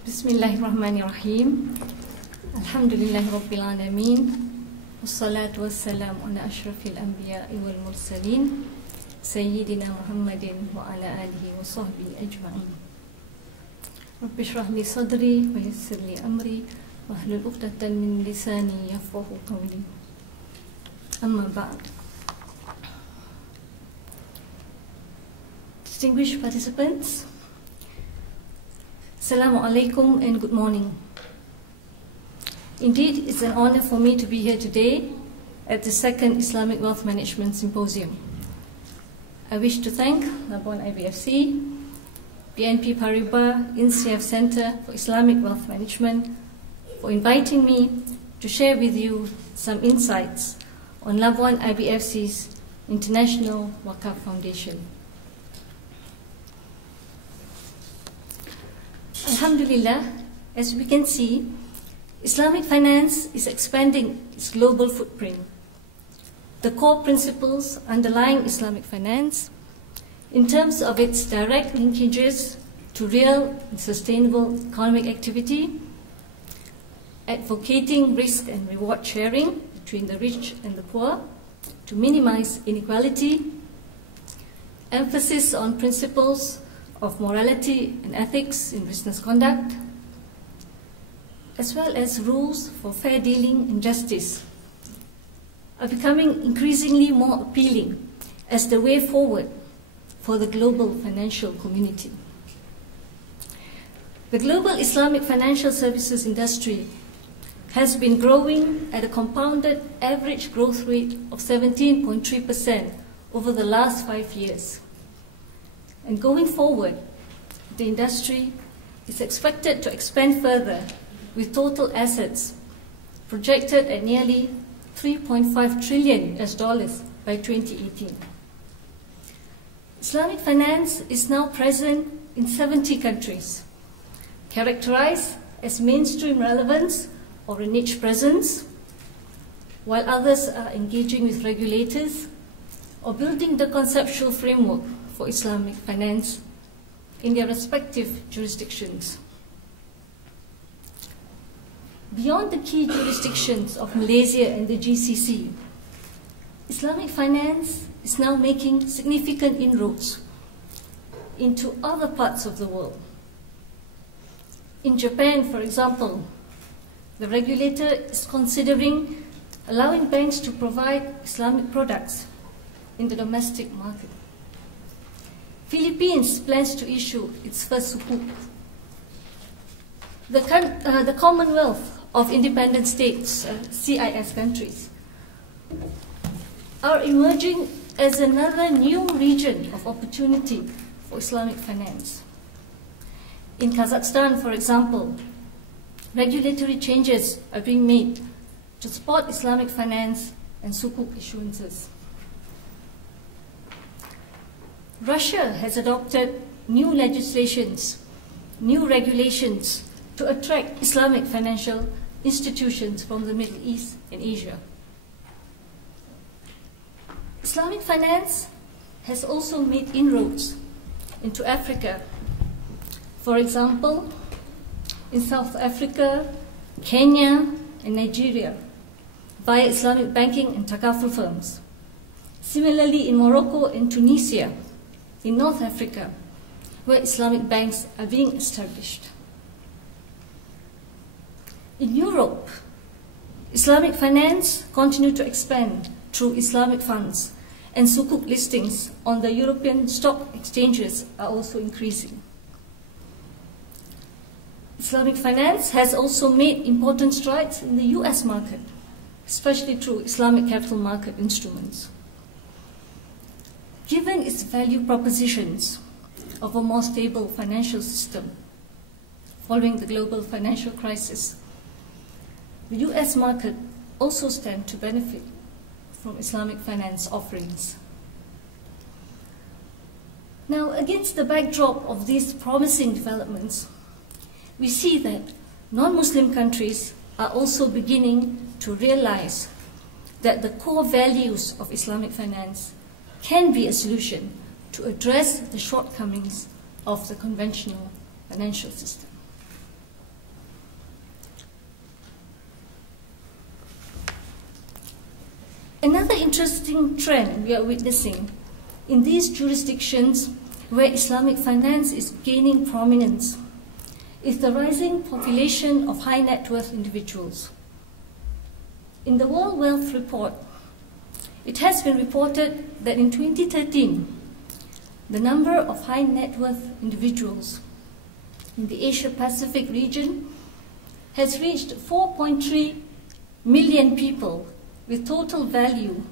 Bismillahirrahmanirrahim. Alhamdulillahi Rabbil Alameen. Wassalatu wassalamu ala ashrafil anbiya'i wal mursalin. Sayyidina Muhammadin wa ala alihi wa sahbihi ajma'in. Rabbi shrah li sadri wa yassir li amri wa hlul 'uqdatan min lisani yafqahu qawli. Amma ba'd. Distinguished participants, Assalamu alaikum and good morning. Indeed, it's an honor for me to be here today at the second Islamic Wealth Management Symposium. I wish to thank Labuan IBFC, BNP Paribas INSIAF Center for Islamic Wealth Management for inviting me to share with you some insights on Labuan IBFC's International Waqf Foundation. Alhamdulillah, as we can see, Islamic finance is expanding its global footprint. The core principles underlying Islamic finance, in terms of its direct linkages to real and sustainable economic activity, advocating risk and reward sharing between the rich and the poor to minimize inequality, emphasis on principles of morality and ethics in business conduct, as well as rules for fair dealing and justice, are becoming increasingly more appealing as the way forward for the global financial community. The global Islamic financial services industry has been growing at a compounded average growth rate of 17.3% over the last 5 years. And going forward, the industry is expected to expand further, with total assets projected at nearly $3.5 trillion by 2018. Islamic finance is now present in 70 countries, characterized as mainstream relevance or a niche presence, while others are engaging with regulators or building the conceptual framework for Islamic finance in their respective jurisdictions. Beyond the key jurisdictions of Malaysia and the GCC, Islamic finance is now making significant inroads into other parts of the world. In Japan, for example, the regulator is considering allowing banks to provide Islamic products in the domestic market. Philippines plans to issue its first sukuk. The Commonwealth of Independent States, CIS countries, are emerging as another new region of opportunity for Islamic finance. In Kazakhstan, for example, regulatory changes are being made to support Islamic finance and sukuk issuances. Russia has adopted new regulations to attract Islamic financial institutions from the Middle East and Asia. Islamic finance has also made inroads into Africa. For example, in South Africa, Kenya, and Nigeria, via Islamic banking and takaful firms. Similarly, in Morocco and Tunisia, in North Africa, where Islamic banks are being established. In Europe, Islamic finance continues to expand through Islamic funds, and sukuk listings on the European stock exchanges are also increasing. Islamic finance has also made important strides in the US market, especially through Islamic capital market instruments. Given its value propositions of a more stable financial system following the global financial crisis, the US market also stands to benefit from Islamic finance offerings. Now, against the backdrop of these promising developments, we see that non-Muslim countries are also beginning to realize that the core values of Islamic finance can be a solution to address the shortcomings of the conventional financial system. Another interesting trend we are witnessing in these jurisdictions where Islamic finance is gaining prominence is the rising population of high net worth individuals. In the World Wealth Report, it has been reported that in 2013, the number of high net worth individuals in the Asia-Pacific region has reached 4.3 million people with total value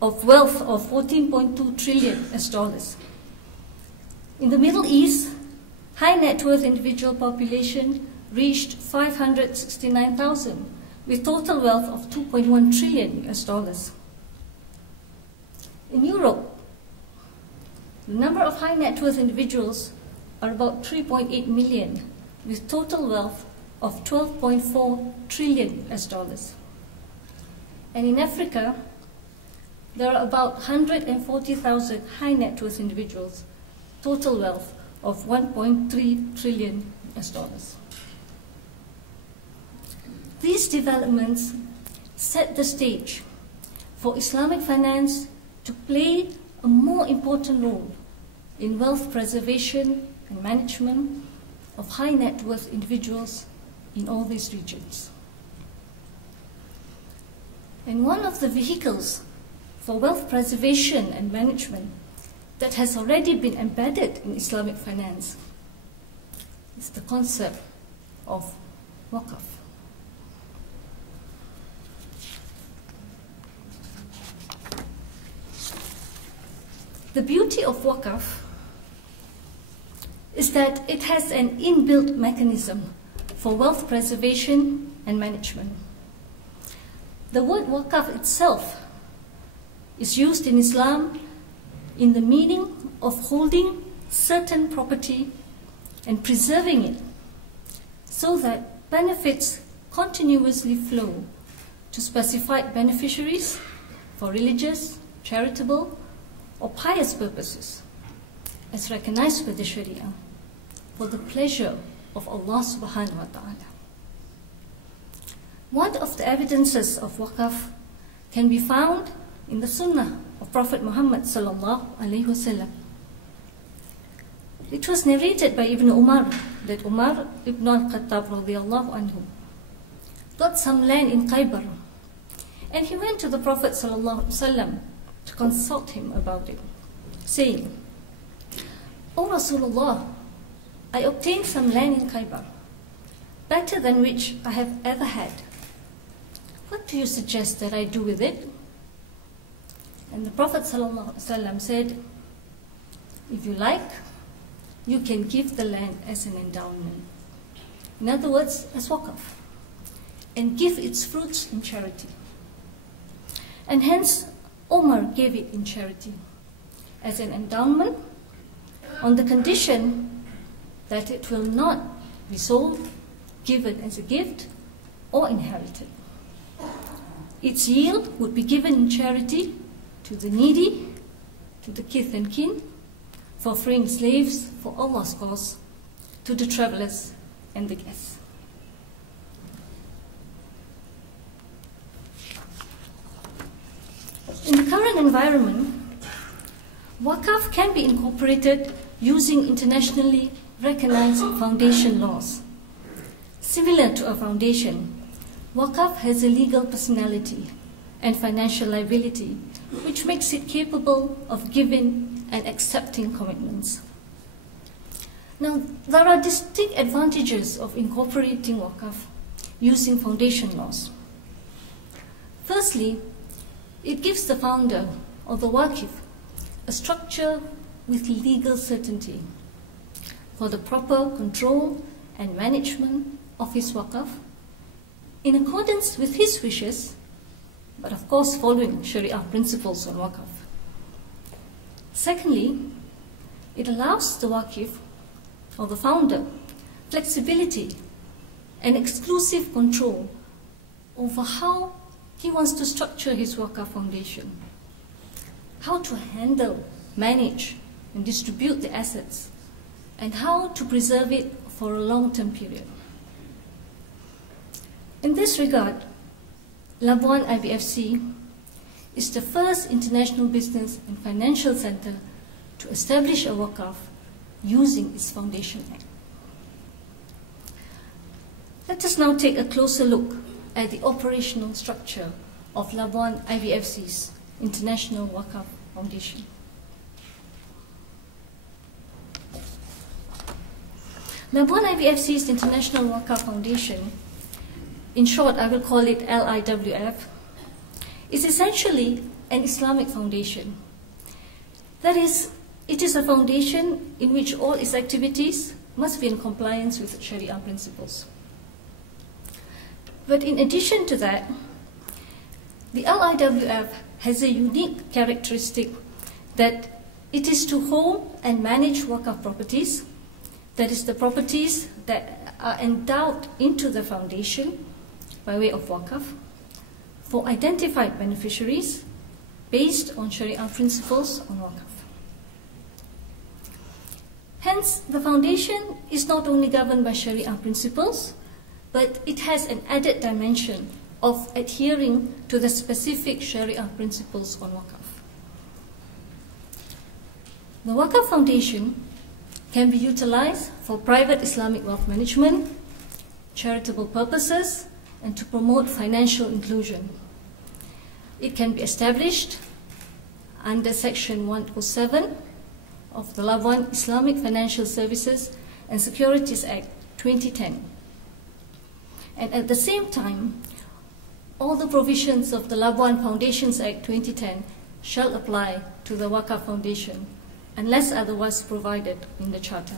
of wealth of $14.2 trillion. In the Middle East, high net worth individual population reached 569,000 with total wealth of $2.1 trillion. In Europe, the number of high net worth individuals are about 3.8 million with total wealth of $12.4 trillion. And in Africa, there are about 140,000 high net worth individuals, total wealth of $1.3 trillion. These developments set the stage for Islamic finance to play a more important role in wealth preservation and management of high net worth individuals in all these regions. And one of the vehicles for wealth preservation and management that has already been embedded in Islamic finance is the concept of Waqf. The beauty of Waqf is that it has an inbuilt mechanism for wealth preservation and management. The word Waqf itself is used in Islam in the meaning of holding certain property and preserving it so that benefits continuously flow to specified beneficiaries for religious, charitable, or pious purposes, as recognized by the Sharia, for the pleasure of Allah subhanahu wa ta'ala. One of the evidences of Waqf can be found in the Sunnah of Prophet Muhammad sallallahu alaihi wasallam. It was narrated by Ibn Umar that Umar ibn al-Khattab radiyallahu anhu got some land in Khaybar, and he went to the Prophet sallallahu alaihi wasallam to consult him about it, saying, "O Rasulullah, I obtained some land in Khaybar, better than which I have ever had. What do you suggest that I do with it?" And the Prophet ﷺ said, "If you like, you can give the land as an endowment. In other words, as Waqf, and give its fruits in charity." And hence, Umar gave it in charity as an endowment on the condition that it will not be sold, given as a gift, or inherited. Its yield would be given in charity to the needy, to the kith and kin, for freeing slaves for Allah's cause, to the travelers and the guests. In the current environment, Waqf can be incorporated using internationally recognized foundation laws. Similar to a foundation, Waqf has a legal personality and financial liability, which makes it capable of giving and accepting commitments. Now, there are distinct advantages of incorporating Waqf using foundation laws. Firstly, it gives the founder or the Waqif a structure with legal certainty for the proper control and management of his Waqf in accordance with his wishes, but of course following Sharia principles on Waqf. Secondly, it allows the Waqif or the founder flexibility and exclusive control over how he wants to structure his Waqf foundation, how to handle, manage, and distribute the assets, and how to preserve it for a long-term period. In this regard, Labuan IBFC is the first international business and financial center to establish a Waqf using its Foundation Act. Let us now take a closer look at the operational structure of Labuan IBFC's International Waqf Foundation. Labuan IBFC's International Waqf Foundation, in short I will call it LIWF, is essentially an Islamic foundation. That is, it is a foundation in which all its activities must be in compliance with Sharia principles. But in addition to that, the LIWF has a unique characteristic that it is to hold and manage Waqf properties, that is, the properties that are endowed into the foundation by way of Waqf for identified beneficiaries based on Sharia principles on Waqf. Hence, the foundation is not only governed by Sharia principles, but it has an added dimension of adhering to the specific Sharia principles on Waqf. The Waqf Foundation can be utilized for private Islamic wealth management, charitable purposes, and to promote financial inclusion. It can be established under Section 107 of the Labuan Islamic Financial Services and Securities Act 2010. And at the same time, all the provisions of the Labuan Foundations Act 2010 shall apply to the Waqf Foundation unless otherwise provided in the Charter.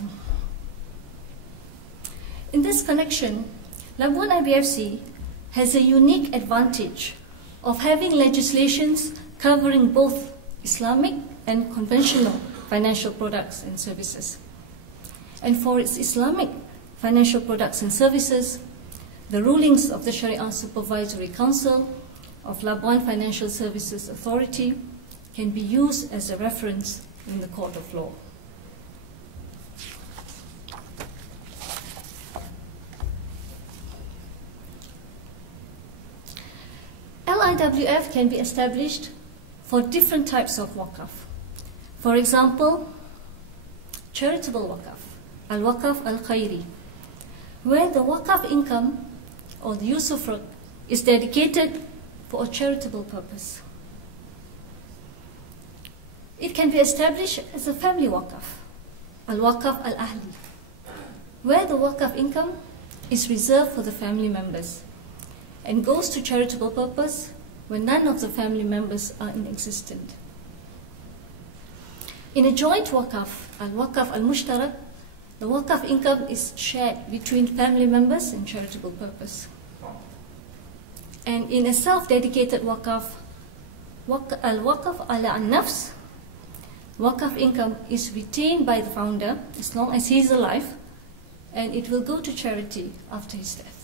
In this connection, Labuan IBFC has a unique advantage of having legislations covering both Islamic and conventional financial products and services. And for its Islamic financial products and services, the rulings of the Sharia Supervisory Council of Labuan Financial Services Authority can be used as a reference in the court of law. LIWF can be established for different types of Waqf. For example, charitable Waqf, Al-Waqf Al-Khairi, where the Waqf income or the usufruct is dedicated for a charitable purpose. It can be established as a family Waqf, Al-Waqf Al-Ahli, where the Waqf income is reserved for the family members and goes to charitable purpose when none of the family members are inexistent. In a joint Waqf, Al-Waqf Al-Mushtarak, the Waqf income is shared between family members and charitable purpose. And in a self-dedicated Waqf, Al-Waqf Al-Nafs, Waqf income is retained by the founder as long as he is alive, and it will go to charity after his death.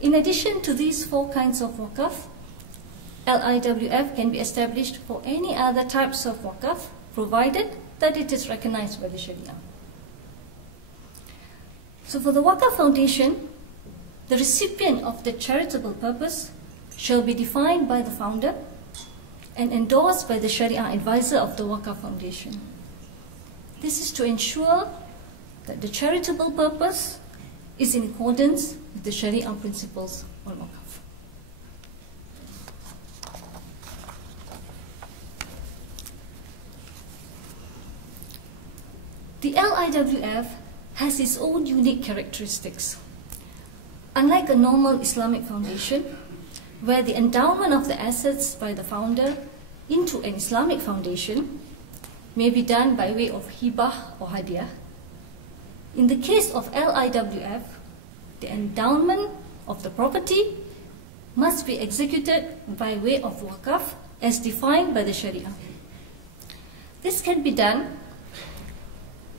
In addition to these four kinds of Waqf, LIWF can be established for any other types of Waqf, provided that it is recognized by the Sharia. So for the Waqf Foundation, the recipient of the charitable purpose shall be defined by the founder and endorsed by the Sharia advisor of the Waqf Foundation. This is to ensure that the charitable purpose is in accordance with the Sharia principles on Waqf. The LIWF has its own unique characteristics. Unlike a normal Islamic foundation, where the endowment of the assets by the founder into an Islamic foundation may be done by way of hibah or hadiah, in the case of LIWF, the endowment of the property must be executed by way of Waqf as defined by the Sharia. This can be done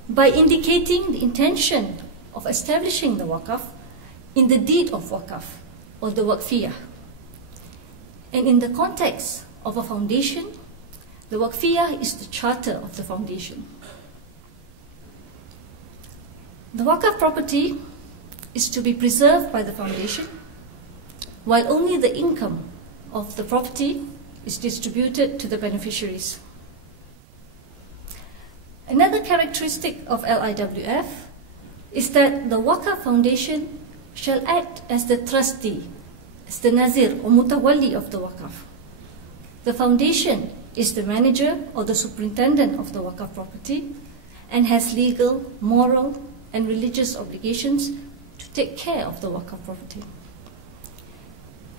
by indicating the intention of establishing the Waqf in the deed of Waqf or the Waqfiyah. And in the context of a foundation, the Waqfiyah is the charter of the foundation. The Waqf property is to be preserved by the foundation while only the income of the property is distributed to the beneficiaries. Another characteristic of LIWF is that the Waqf Foundation shall act as the trustee, as the Nazir or Mutawalli of the Waqf. The foundation is the manager or the superintendent of the Waqf property and has legal, moral, and religious obligations to take care of the Waqf property.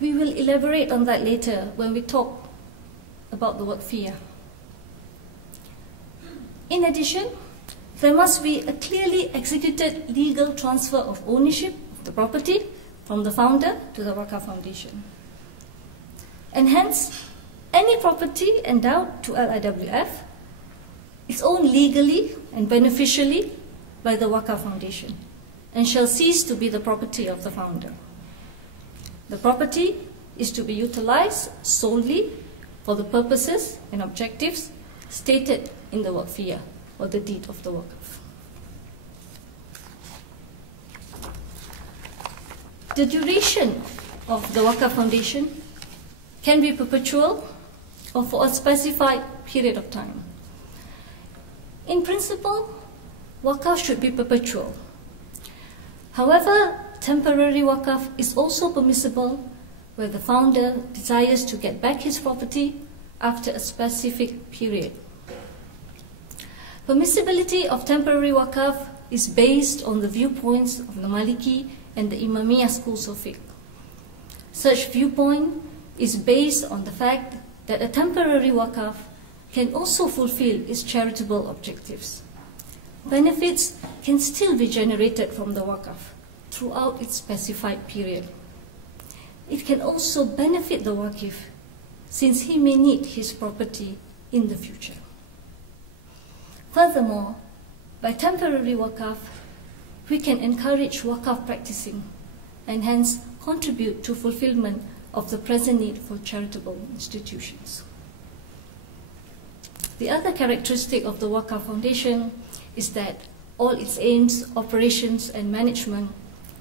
We will elaborate on that later when we talk about the Waqfiyah. In addition, there must be a clearly executed legal transfer of ownership of the property from the founder to the Waqf Foundation. And hence, any property endowed to LIWF is owned legally and beneficially by the Waqf Foundation and shall cease to be the property of the founder. The property is to be utilized solely for the purposes and objectives stated in the Waqfiyah or the deed of the Waqf. The duration of the Waqf Foundation can be perpetual or for a specified period of time. In principle, Waqf should be perpetual. However, temporary Waqf is also permissible where the founder desires to get back his property after a specific period. Permissibility of temporary Waqf is based on the viewpoints of the Maliki and the Imamiyah schools of fiqh. Such viewpoint is based on the fact that a temporary Waqf can also fulfill its charitable objectives. Benefits can still be generated from the Waqf throughout its specified period. It can also benefit the Waqif since he may need his property in the future. Furthermore, by temporary Waqf, we can encourage Waqf practicing and hence contribute to fulfillment of the present need for charitable institutions. The other characteristic of the Waqf Foundation is that all its aims, operations, and management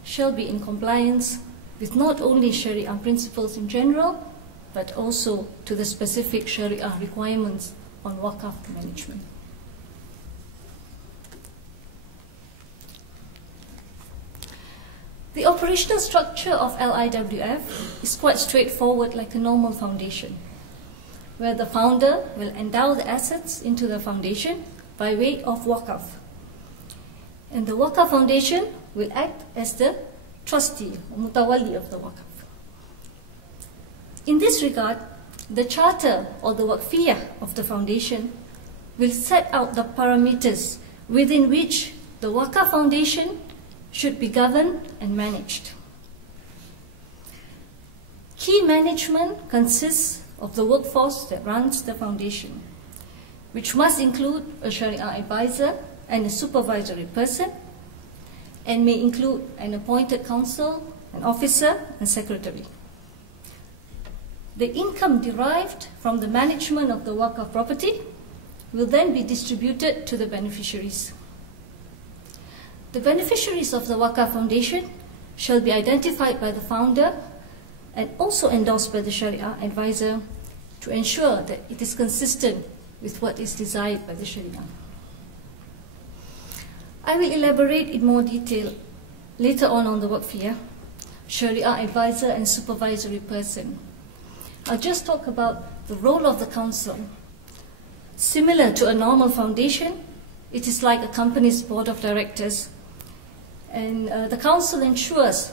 shall be in compliance with not only Sharia principles in general, but also to the specific Sharia requirements on Waqf management. The operational structure of LIWF is quite straightforward, like a normal foundation, where the founder will endow the assets into the foundation by way of Waqf. And the Waqf Foundation will act as the trustee or mutawalli of the Waqf. In this regard, the charter or the Waqfiyah of the foundation will set out the parameters within which the Waqf Foundation should be governed and managed. Key management consists of the workforce that runs the foundation, which must include a Sharia advisor and a supervisory person, and may include an appointed counsel, an officer, and secretary. The income derived from the management of the Waqf property will then be distributed to the beneficiaries. The beneficiaries of the Waqf Foundation shall be identified by the founder and also endorsed by the Sharia advisor to ensure that it is consistent with what is desired by the Sharia. I will elaborate in more detail later on the Waqfiyah, Sharia advisor and supervisory person. I'll just talk about the role of the council. Similar to a normal foundation, it is like a company's board of directors, and the council ensures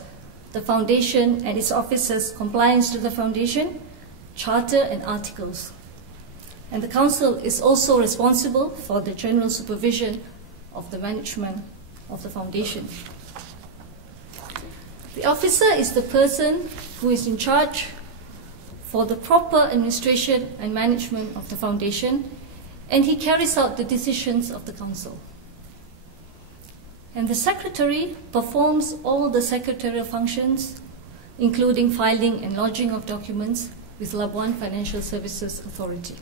the foundation and its officers' compliance to the foundation, charter and articles. And the council is also responsible for the general supervision of the management of the foundation. The officer is the person who is in charge for the proper administration and management of the foundation, and he carries out the decisions of the council. And the secretary performs all the secretarial functions, including filing and lodging of documents with Labuan Financial Services Authority.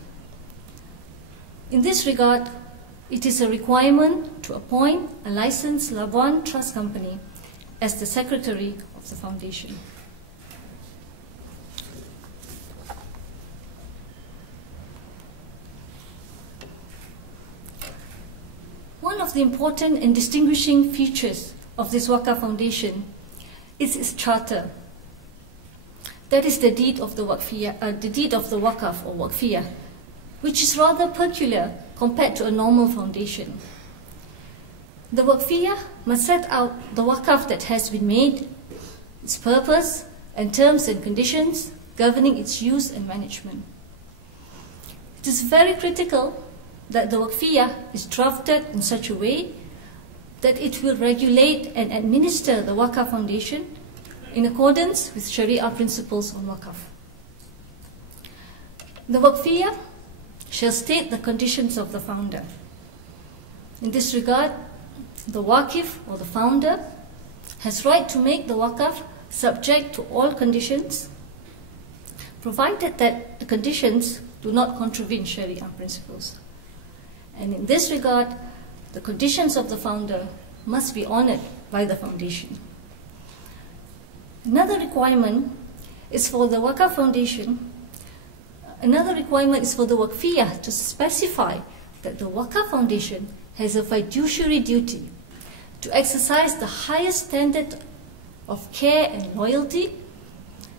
In this regard, it is a requirement to appoint a licensed Labuan Trust Company as the secretary of the foundation. the important and distinguishing features of this Waqf Foundation is its charter. That is the deed of the Waqf or Waqfiyah, which is rather peculiar compared to a normal foundation. The Waqfiyah must set out the Waqf that has been made, its purpose, and terms and conditions governing its use and management. It is very critical that the Waqfiyah is drafted in such a way that it will regulate and administer the Waqf Foundation in accordance with Sharia principles on Waqf. The Waqfiyah shall state the conditions of the founder. In this regard, the Waqif or the founder has right to make the Waqf subject to all conditions, provided that the conditions do not contravene Sharia principles. And in this regard, the conditions of the founder must be honored by the foundation. Another requirement is for the Waqf Foundation, another requirement is for the Waqfiyah to specify that the Waqf Foundation has a fiduciary duty to exercise the highest standard of care and loyalty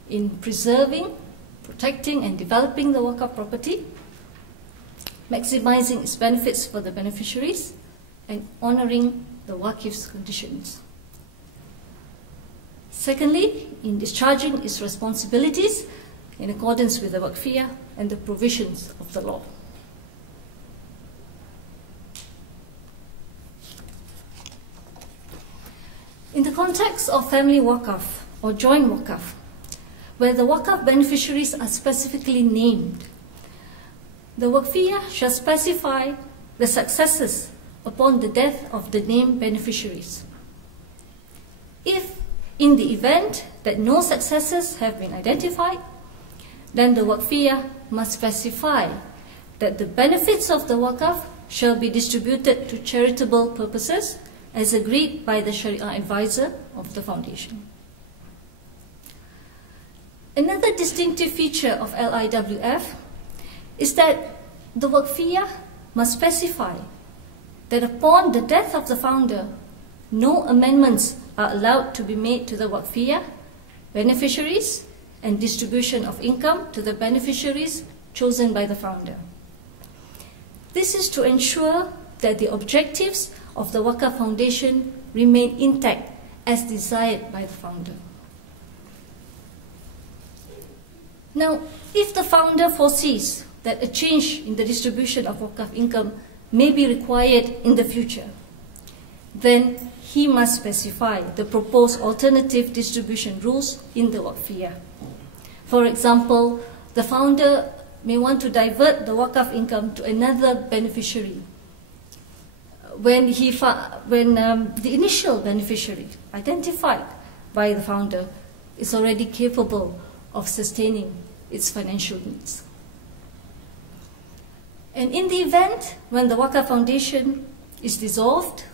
in preserving, protecting and developing the Waqf property, maximizing its benefits for the beneficiaries, and honoring the Waqif's conditions. Secondly, in discharging its responsibilities in accordance with the Waqfiyah and the provisions of the law. In the context of family Waqf or joint Waqf, where the Waqf beneficiaries are specifically named, the Waqfiyah shall specify the successors upon the death of the named beneficiaries. If, in the event that no successors have been identified, then the Waqfiyah must specify that the benefits of the Waqf shall be distributed to charitable purposes as agreed by the Sharia advisor of the foundation. Another distinctive feature of LIWF is that the Waqfiyah must specify that upon the death of the founder, no amendments are allowed to be made to the Waqfiyah, beneficiaries, and distribution of income to the beneficiaries chosen by the founder. This is to ensure that the objectives of the Waqf Foundation remain intact as desired by the founder. Now, if the founder foresees that a change in the distribution of Waqf income may be required in the future, then he must specify the proposed alternative distribution rules in the Waqfiyah. For example, the founder may want to divert the Waqf income to another beneficiary when the initial beneficiary identified by the founder is already capable of sustaining its financial needs. And in the event when the Waqf Foundation is dissolved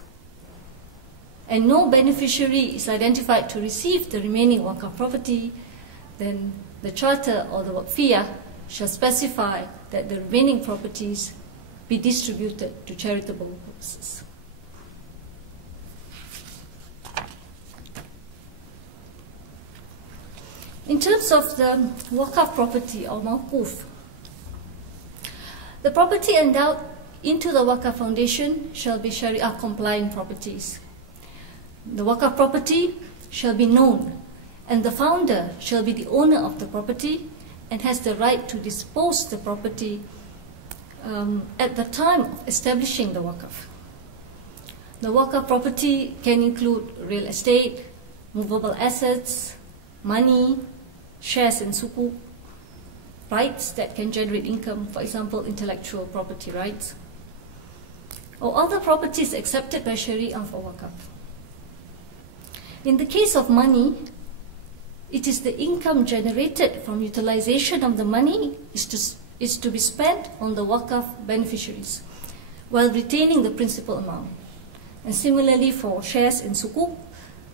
and no beneficiary is identified to receive the remaining Waqf property, then the Charter or the Waqfiyah shall specify that the remaining properties be distributed to charitable purposes. In terms of the Waqf property or Mawquf, the property endowed into the Waqf Foundation shall be Sharia-compliant properties. The Waqf property shall be known, and the founder shall be the owner of the property and has the right to dispose the property at the time of establishing the Waqf. The Waqf property can include real estate, movable assets, money, shares and sukuk, rights that can generate income, for example, intellectual property rights, or other properties accepted by Sharia for Waqf. In the case of money, it is the income generated from utilization of the money is to be spent on the Waqf beneficiaries, while retaining the principal amount. And similarly for shares and sukuk,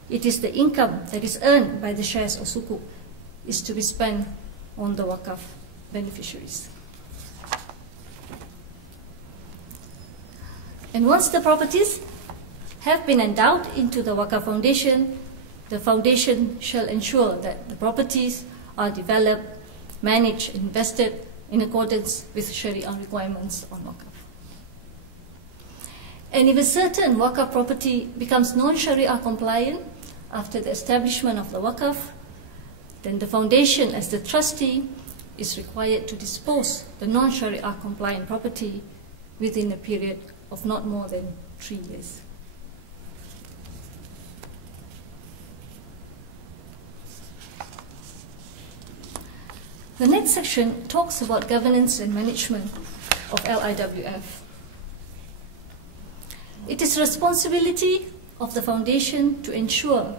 it is the income that is earned by the shares or sukuk is to be spent on the Waqf beneficiaries. And once the properties have been endowed into the Waqf Foundation, the Foundation shall ensure that the properties are developed, managed, and invested in accordance with Sharia requirements on Waqf. And if a certain Waqf property becomes non-Sharia compliant after the establishment of the Waqf, then the Foundation, as the trustee, is required to dispose the non-Sharia compliant property within a period of not more than 3 years. The next section talks about governance and management of LIWF. It is the responsibility of the Foundation to ensure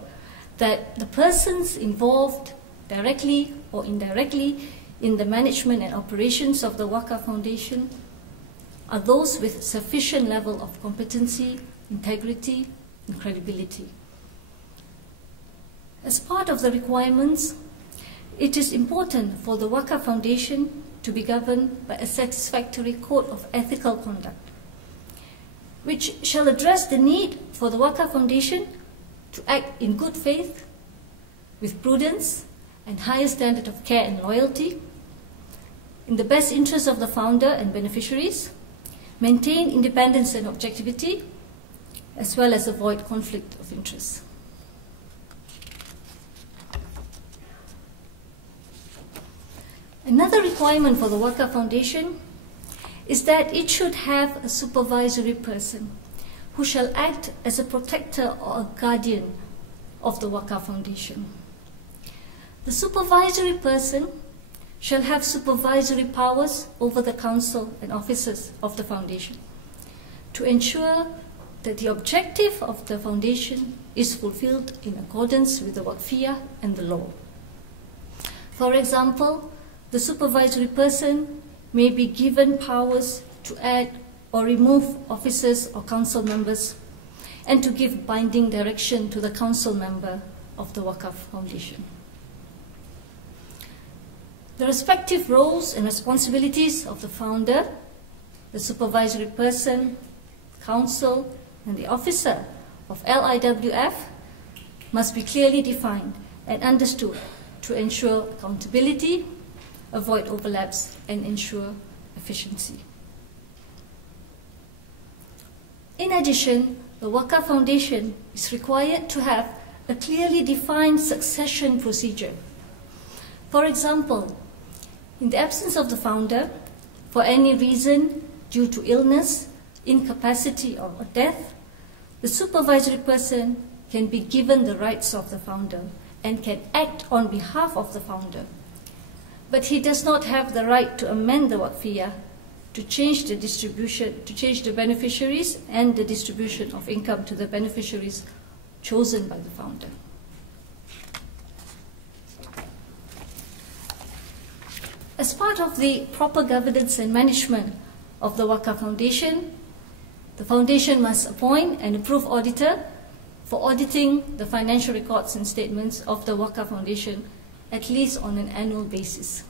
that the persons involved directly or indirectly in the management and operations of the Waqf Foundation are those with sufficient level of competency, integrity, and credibility. As part of the requirements, it is important for the Waqf Foundation to be governed by a satisfactory code of ethical conduct, which shall address the need for the Waqf Foundation to act in good faith, with prudence and higher standard of care and loyalty, in the best interest of the founder and beneficiaries, maintain independence and objectivity, as well as avoid conflict of interest. Another requirement for the Waqf Foundation is that it should have a supervisory person who shall act as a protector or a guardian of the Waqf Foundation. The supervisory person shall have supervisory powers over the council and officers of the Foundation to ensure that the objective of the Foundation is fulfilled in accordance with the Waqfiyah and the law. For example, the supervisory person may be given powers to add or remove officers or council members and to give binding direction to the council member of the Waqf Foundation. The respective roles and responsibilities of the founder, the supervisory person, council, and the officer of LIWF must be clearly defined and understood to ensure accountability, avoid overlaps, and ensure efficiency. In addition, the Waqf Foundation is required to have a clearly defined succession procedure. For example, in the absence of the founder, for any reason due to illness, incapacity, or death, the supervisory person can be given the rights of the founder and can act on behalf of the founder. But he does not have the right to amend the Waqfiyah, to change the distribution, to change the beneficiaries and the distribution of income to the beneficiaries chosen by the founder. As part of the proper governance and management of the Waqf Foundation, the Foundation must appoint an approved auditor for auditing the financial records and statements of the Waqf Foundation at least on an annual basis.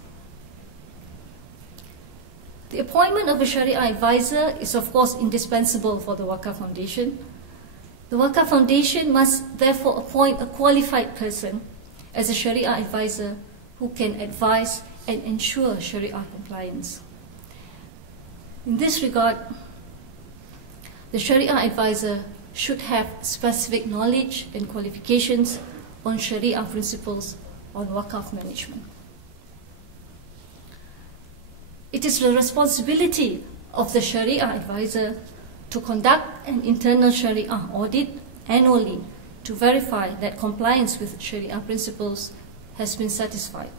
The appointment of a Sharia advisor is of course indispensable for the Waqf Foundation. The Waqf Foundation must therefore appoint a qualified person as a Sharia advisor who can advise and ensure Sharia compliance. In this regard, the Sharia advisor should have specific knowledge and qualifications on Sharia principles on Waqf management. It is the responsibility of the Sharia advisor to conduct an internal Sharia audit annually to verify that compliance with Sharia principles has been satisfied,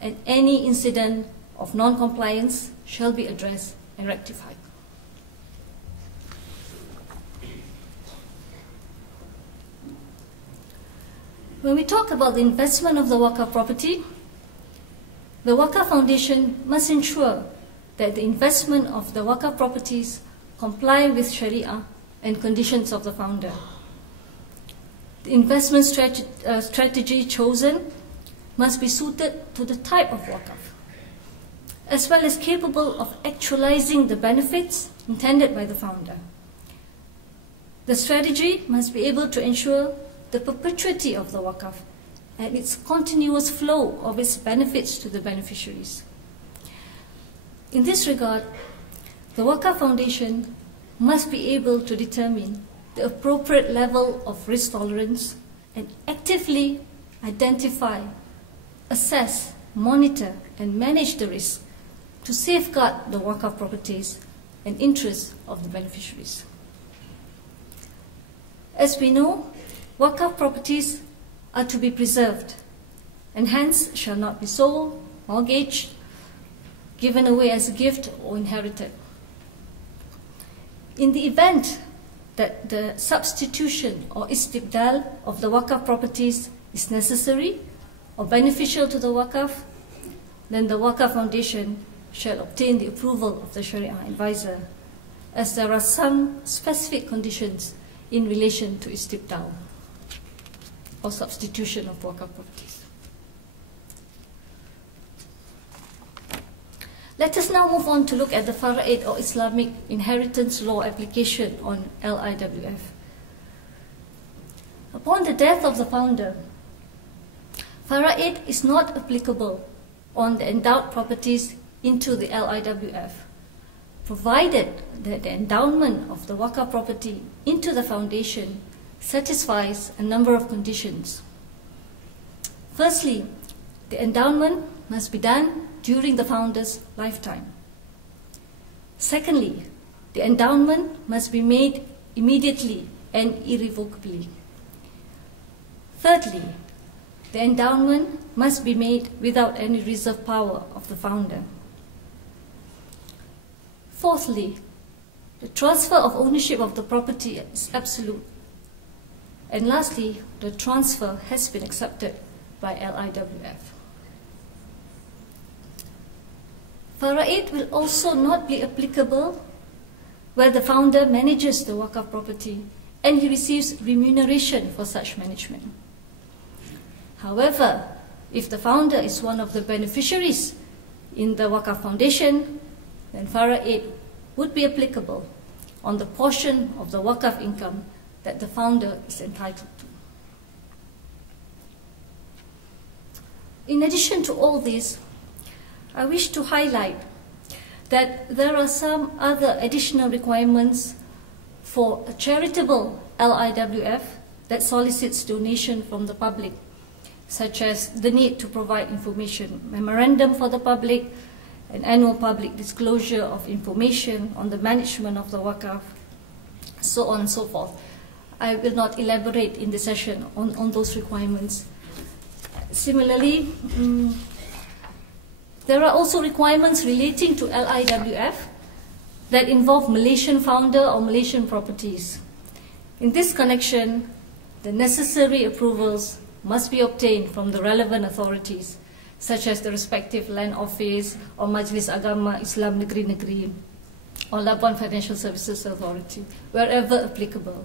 and any incident of non-compliance shall be addressed and rectified. When we talk about the investment of the Waqf property, the Waqf Foundation must ensure that the investment of the Waqf properties comply with Sharia and conditions of the founder. The investment strategy chosen must be suited to the type of Waqf, as well as capable of actualizing the benefits intended by the founder. The strategy must be able to ensure the perpetuity of the Waqf and its continuous flow of its benefits to the beneficiaries. In this regard, the Waqf Foundation must be able to determine the appropriate level of risk tolerance and actively identify, assess, monitor, and manage the risk to safeguard the Waqf properties and interests of the beneficiaries. As we know, Waqf properties are to be preserved and hence shall not be sold, mortgaged, given away as a gift, or inherited. In the event that the substitution or istibdal of the Waqf properties is necessary or beneficial to the Waqf, then the Waqf Foundation shall obtain the approval of the Sharia advisor, as there are some specific conditions in relation to istibdal or substitution of Waqf properties. Let us now move on to look at the Fara'id or Islamic inheritance law application on LIWF. Upon the death of the founder, Fara'id is not applicable on the endowed properties into the LIWF, provided that the endowment of the Waqf property into the foundation satisfies a number of conditions. Firstly, the endowment must be done during the founder's lifetime. Secondly, the endowment must be made immediately and irrevocably. Thirdly, the endowment must be made without any reserve power of the founder. Fourthly, the transfer of ownership of the property is absolute. And lastly, the transfer has been accepted by LIWF. Fara'id will also not be applicable where the founder manages the Waqf property and he receives remuneration for such management. However, if the founder is one of the beneficiaries in the Waqf Foundation, then Fara'id would be applicable on the portion of the Waqf income that the founder is entitled to. In addition to all this, I wish to highlight that there are some other additional requirements for a charitable LIWF that solicits donation from the public, such as the need to provide information memorandum for the public, an annual public disclosure of information on the management of the Waqf, so on and so forth. I will not elaborate in the session on those requirements. Similarly, there are also requirements relating to LIWF that involve Malaysian founder or Malaysian properties. In this connection, the necessary approvals must be obtained from the relevant authorities, such as the respective Land Office or Majlis Agama Islam Negeri-Negeri or Labuan Financial Services Authority, wherever applicable.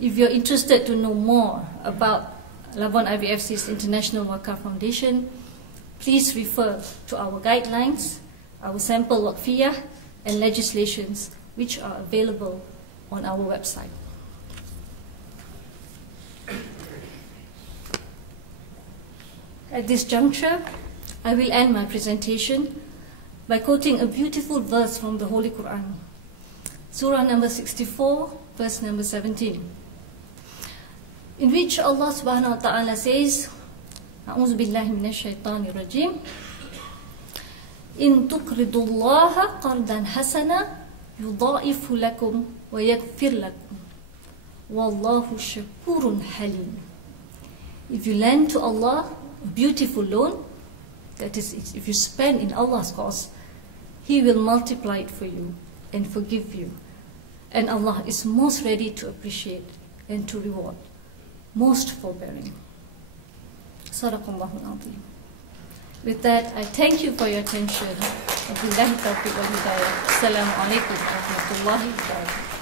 If you're interested to know more about Labuan IBFC's International Waqf Foundation, please refer to our guidelines, our sample waqfiyah, and legislations which are available on our website. At this juncture, I will end my presentation by quoting a beautiful verse from the Holy Quran, Surah number 64, verse number 17, in which Allah subhanahu wa ta'ala says, A'udhu billahi minash shaitanir rajim, In tuqridullaha qardan hasana yudha'ifu lakum wa yaghfir lakum wallahu shakurun halim. If you lend to Allah a beautiful loan, that is, if you spend in Allah's cause, He will multiply it for you and forgive you. And Allah is most ready to appreciate and to reward, most forbearing. Sadaqallahul Azim. With that, I thank you for your attention. Wabillahi taufiq wal hidayah. Assalamu alaikum wa rahmatullahi wa barakatuh.